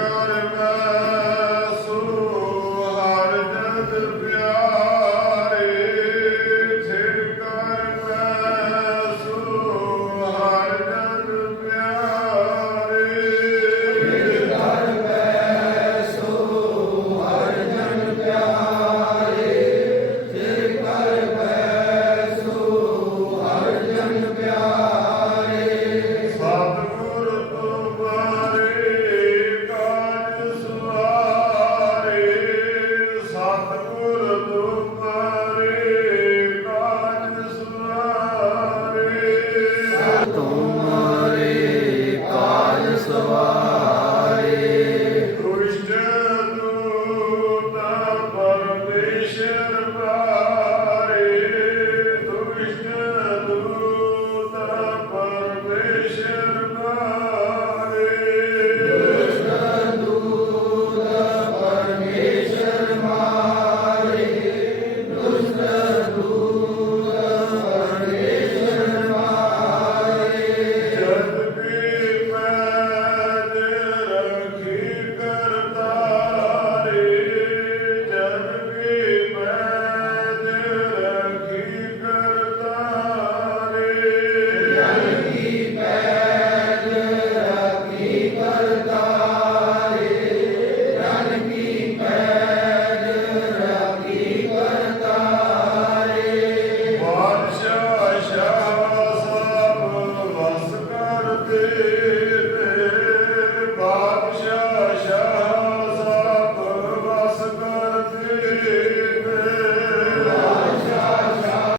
God and man.